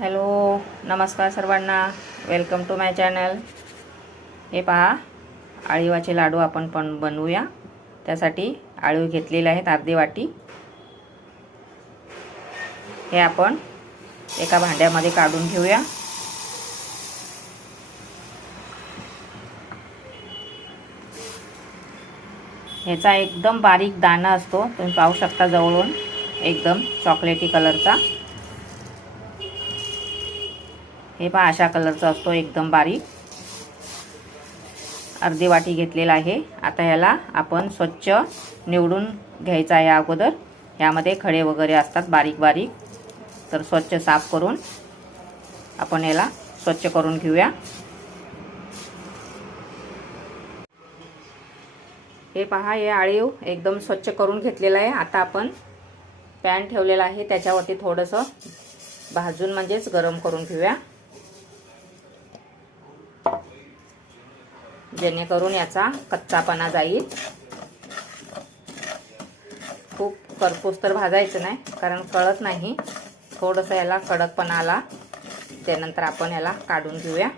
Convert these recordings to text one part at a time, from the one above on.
Hello, नमस्कार सर्वांना. Welcome to my channel. हे पहा, आळीवाचे लाडू आपण बनवूया. त्यासाठी आळू घेतलेले आहेत अर्धी वाटी. हे आपण एका भांड्यामध्ये काढून घेऊया. ह्याचा एकदम बारीक दाणा असतो, तुम्ही पाहू शकता जवळून, एकदम चॉकलेटी कलरचा. हे पहा, अशा कलरचा असतो, एकदम बारीक. अर्धी वाटी घेतलेला आहे. आता ह्याला आपण स्वच्छ निवडून घ्यायचा आहे अगोदर. ह्यामध्ये खडे वगैरे असतात बारीक बारीक, तर स्वच्छ साफ करून आपण याला स्वच्छ करून घेऊया. हे पहा, हे आळीव एकदम स्वच्छ करून घेतलेलं आहे. आता आपण पॅन ठेवलेला आहे, त्याच्यावरती थोडंसं भाजून म्हणजेच गरम करून घेऊया, जेणेकरून याचा कच्चापणा जाईल. खूप करपूस तर भाजायचं नाही, कारण कळत नाही. थोडंसं याला कडकपणा आला त्यानंतर आपण याला काढून घेऊया.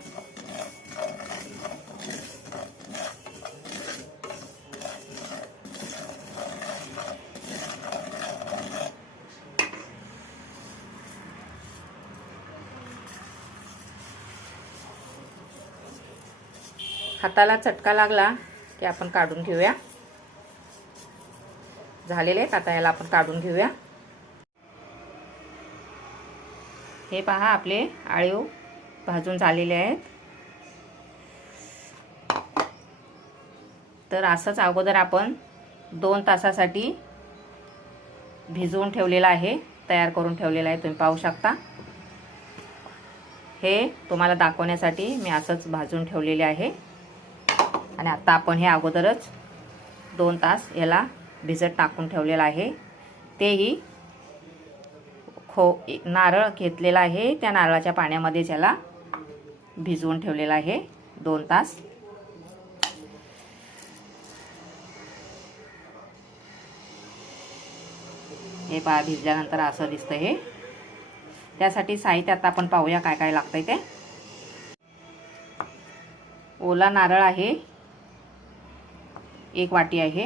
हाताला चटका लागला की आपण काढून घेऊया. झालेले आहेत, आता याला आपण काढून घेऊया. हे पहा, आपले आळीव भाजून झालेले आहेत. तर असंच अगोदर आपण 2 तासासाठी भिजवून ठेवलेला आहे, तयार करून ठेवलेला आहे. तुम्ही पाहू शकता. हे तुम्हाला दाखवण्यासाठी मी असंच भाजून ठेवलेले आहे. आणि आता आपण हे अगोदरच 2 तास याला भिजत टाकून ठेवलेला आहे. तेही नारळ घेतलेला आहे, त्या नारळाच्या पाण्यामध्ये याला भिजवून ठेवलेला आहे 2 तास. हे पहा, भिजल्यानंतर असं दिसतं हे. त्यासाठी साहित्य आता आपण पाहूया काय काय लागतंय ते. ओला नारळ आहे 1 वाटी आहे.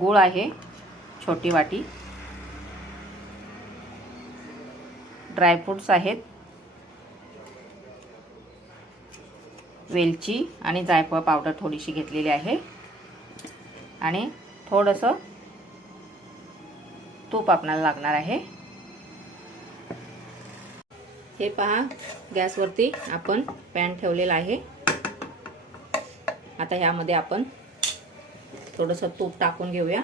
गूळ आहे छोटी वाटी. ड्रायफ्रूट्स आहेत, वेलची आणि जायफळ पावडर थोडीशी घेतलेली आहे. आणि थोडंसं तूप आपल्याला लागणार आहे. हे पहा, गॅसवरती आपण पॅन ठेवलेला आहे. आता ह्यामध्ये आपण थोडंसं तूप टाकून घेऊया.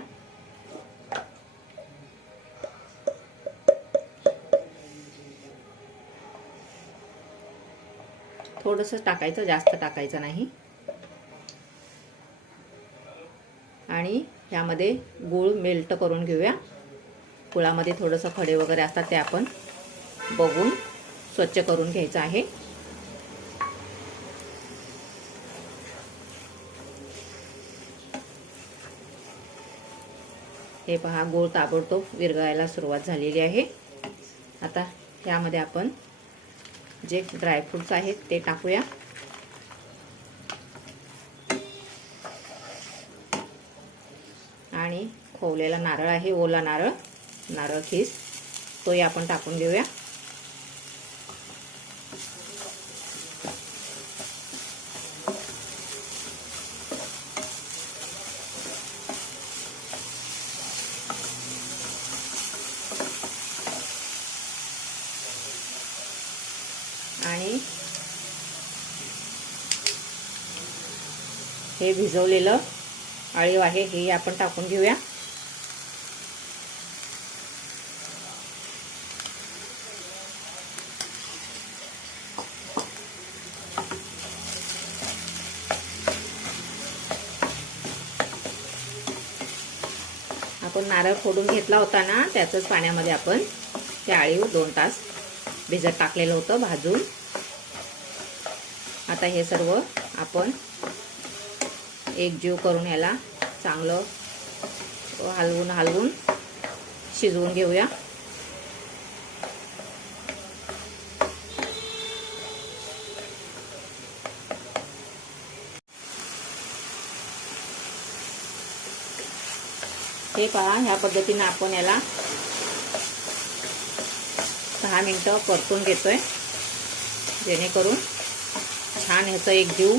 थोडंसं टाकायचं, जास्त टाकायचं नाही. आणि ह्यामध्ये गूळ मेल्ट करून घेऊया. गुळामध्ये थोडंसं खडे वगैरे असतात, ते आपण बघून स्वच्छ करून घ्यायचं आहे. हे पहा, गूळ ताबडतोब विरघळायला सुरुवात झालेली आहे. आता ह्यामध्ये आपण जे ड्रायफ्रूट्स आहेत ते टाकूया. आणि खोवलेला नारळ आहे, ओला नारळ, नारळ खीस, तोही आपण टाकून घेऊया. आणि हे भिजवलेलं आळीव आहे, हे आपण टाकून घेऊया. आपण नारळ फोडून घेतला होता ना, त्याचंच पाण्यामध्ये आपण ते आळीव 2 तास भिजत टाकलेलं होतं भाजून. आता हे सर्व आपण एकजीव करून याला चांगलं हलवून शिजवून घेऊया. हे पहा, ह्या पद्धतीने आपण याला 6 मिनिटं परतून घेतोय, जेणेकरून छान ह्याचं एक जीव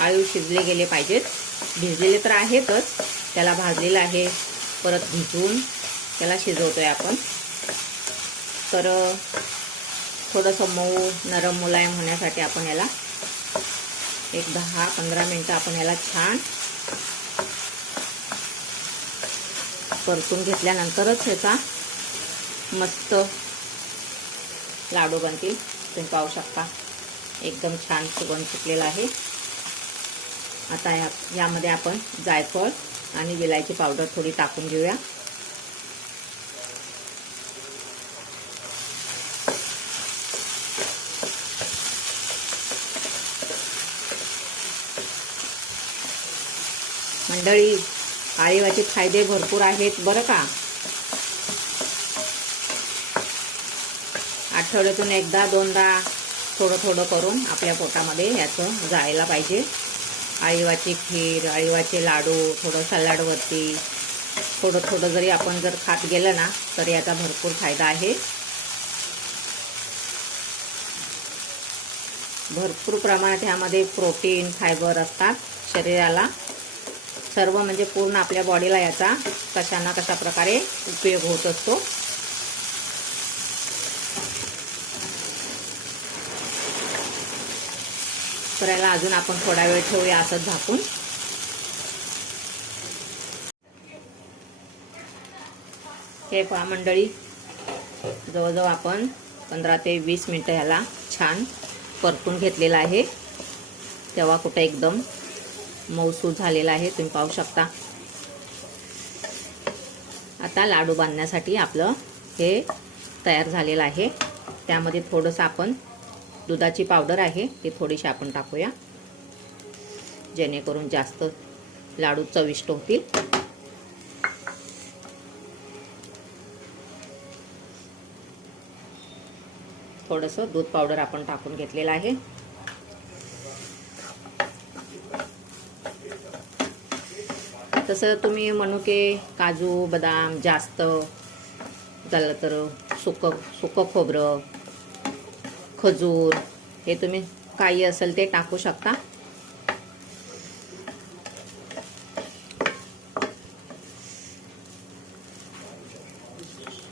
आळू शिजले गेले पाहिजेत. भिजलेले तर आहेतच, त्याला भाजलेलं आहे, परत भिजवून त्याला शिजवतोय आपण. तर थोडंसं मऊ नरम मुलायम होण्यासाठी आपण याला एक 10-15 मिनिटं आपण याला छान परतून घेतल्यानंतरच ह्याचा मस्त लाडू बनतील. तुम्ही पाहू शकता एकदम छान सुगंध सुटलेला आहे. आता यामध्ये आपण जायफळ आणि विलायची पावडर थोडी टाकून घेऊया. मंडळी, आळीवाचे फायदे भरपूर आहेत बरं का. आठवड्यातून एकदा दोनदा थोडं थोडं करून आपल्या पोटामध्ये याचं जायला पाहिजे. आळीवाची खीर, आळीवाचे लाडू, थोडं सलाडवरती थोडं थोडं जरी आपण जर खात गेलं ना तर याचा भरपूर फायदा आहे. भरपूर प्रमाणात ह्यामध्ये प्रोटीन, फायबर असतात. शरीराला सर्व म्हणजे पूर्ण आपल्या बॉडीला याचा कशा ना कशा प्रकारे उपयोग होत असतो. तर याला अजून आपण थोडा वेळ ठेवूया असंच झाकून. हे पहा मंडळी, जवळजवळ आपण 15 ते 20 मिनिटं ह्याला छान परतून घेतलेला आहे. तेव्हा कुठं एकदम मऊसूत झालेला आहे, तुम्ही पाहू शकता. आता लाडू बांधण्यासाठी आपलं हे तयार झालेलं आहे. त्यामध्ये थोडंसं आपण दुधाची पावडर आहे ती थोडीशी आपण टाकूया, जेणेकरून जास्त लाडू चविष्ट होतील. थोडंसं दूध पावडर आपण टाकून घेतलेलं आहे. तसं तुम्ही मनुके, काजू, बदाम जास्त झालं तर सुकं खोबरं, खजूर हे तुम्ही काही असेल ते टाकू शकता.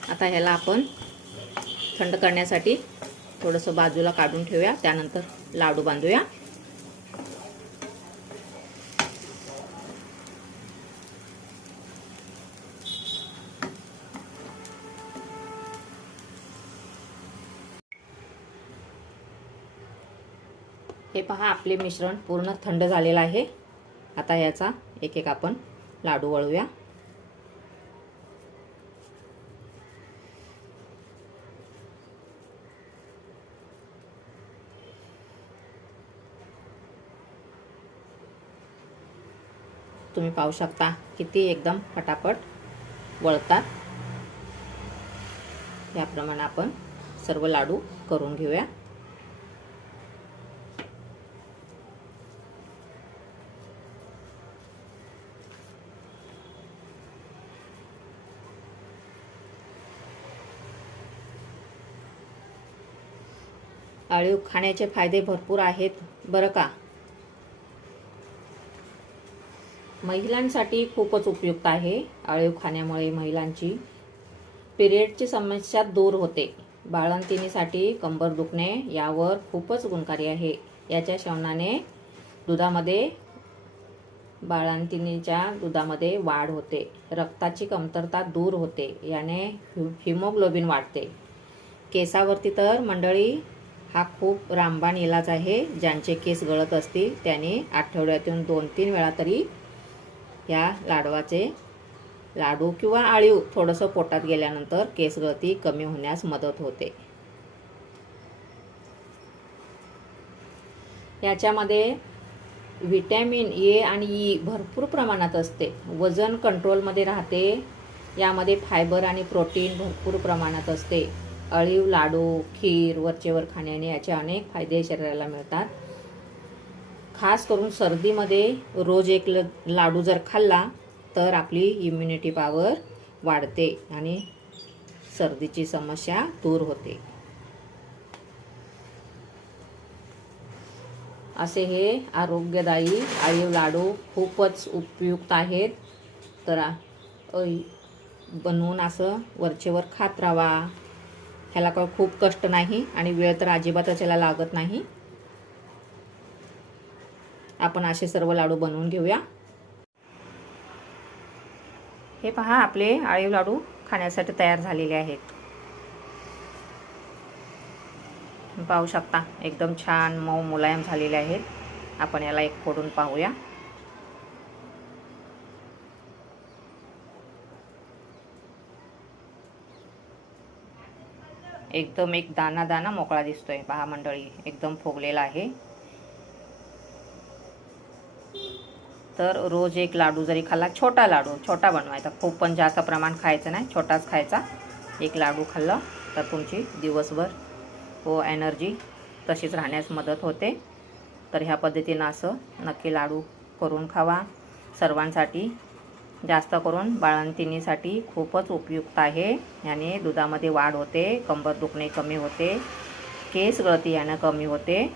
आता ह्याला आपण थंड करण्यासाठी थोडंसं बाजूला काढून ठेवूया, त्यानंतर लाडू बांधूया. हे पहा, आपले मिश्रण पूर्ण थंड झालेलं आहे. आता याचा एक एक आपण लाडू वळूया. तुम्ही पाहू शकता किती एकदम फटाफट वळतात. याप्रमाणे आपण सर्व लाडू करून घेऊया. आळीव खाण्याचे फायदे भरपूर आहेत बरं का. महिलांसाठी खूपच उपयुक्त आहे. आळीव खाण्यामुळे महिलांची पिरियडची समस्या दूर होते. बाळंतिणीसाठी कंबर दुखणे यावर खूपच गुणकारी आहे. याच्या सेवनाने बाळंतिणीच्या दुधामध्ये वाढ होते. रक्ताची कमतरता दूर होते. याने हिमोग्लोबिन वाढते. केसावरती तर मंडळी हा खूप रामबाण इलाज आहे. ज्यांचे केस गळत असतील त्याने आठवड्यातून 2-3 वेळा तरी या लाडू किंवा आळीव थोडंसं पोटात गेल्यानंतर केस गळती कमी होण्यास मदत होते. याच्यामध्ये व्हिटॅमिन ए आणि ई भरपूर प्रमाणात असते. वजन कंट्रोलमध्ये राहते. यामध्ये फायबर आणि प्रोटीन भरपूर प्रमाणात असते. आळीव लाडू, खीर वरचेवर खाण्याने याचे अनेक फायदे शरीराला मिळतात. खास करून सर्दीमध्ये रोज एक लाडू जर खाल्ला तर आपली इम्युनिटी पॉवर वाढते आणि सर्दीची समस्या दूर होते. असे हे आरोग्यदायी आळीव लाडू खूपच उपयुक्त आहेत. तर बनवून असं वरचेवर खात राहावा. ह्याला काही खूप कष्ट नाही आणि वेळ तर अजिबातच याला लागत नाही. आपण असे सर्व लाडू बनवून घेऊया. हे पहा, आपले आळीव लाडू खाण्यासाठी तयार झालेले आहेत. पाहू शकता, एकदम छान मऊ मुलायम झालेले आहेत. आपण याला एक फोडून पाहूया. एकदम एक दाना दाना मोकळा दिसतोय. पहा मंडळी, एकदम फुगलेला आहे. तर रोज एक लाडू जरी खाल्ला, छोटा लाडू छोटा बनवायचा, खूप पण जास्त प्रमाण खायचं नाही, छोटाच खायचा. एक लाडू खाल्ला तर तुमची दिवसभर एनर्जी तशीच राहण्यास मदत होते. तर ह्या पद्धतीनं असं नक्की लाडू करून खावा. सर्वांसाठी, जास्त करून बाळंतिणीसाठी खूपच उपयुक्त आहे. याने दुधामध्ये वाढ होते, कंबर दुखणे कमी होते, केस गळती यानं कमी होते.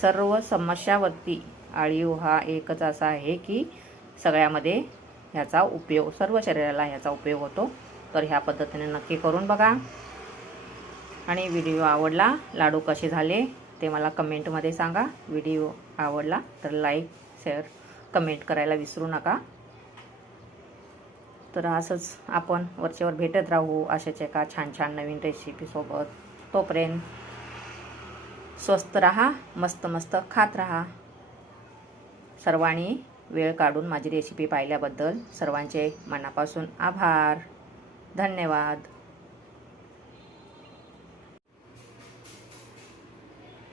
सर्व समस्यावरती आळीव हा एकच असा आहे की सगळ्यामध्ये ह्याचा उपयोग, सर्व शरीराला ह्याचा उपयोग होतो. तर ह्या पद्धतीने नक्की करून बघा. आणि व्हिडिओ आवडला, लाडू कसे झाले ते मला कमेंटमध्ये सांगा. व्हिडिओ आवडला तर लाईक, शेअर, कमेंट करायला विसरू नका. तर असंच आपण वरचेवर भेटत राहू अशाच एका छान छान नवीन रेसिपीसोबत. तोपर्यंत स्वस्त राहा, मस्त मस्त खात राहा. सर्वांनी वेळ काढून माझी रेसिपी पाहिल्याबद्दल सर्वांचे मनापासून आभार. धन्यवाद.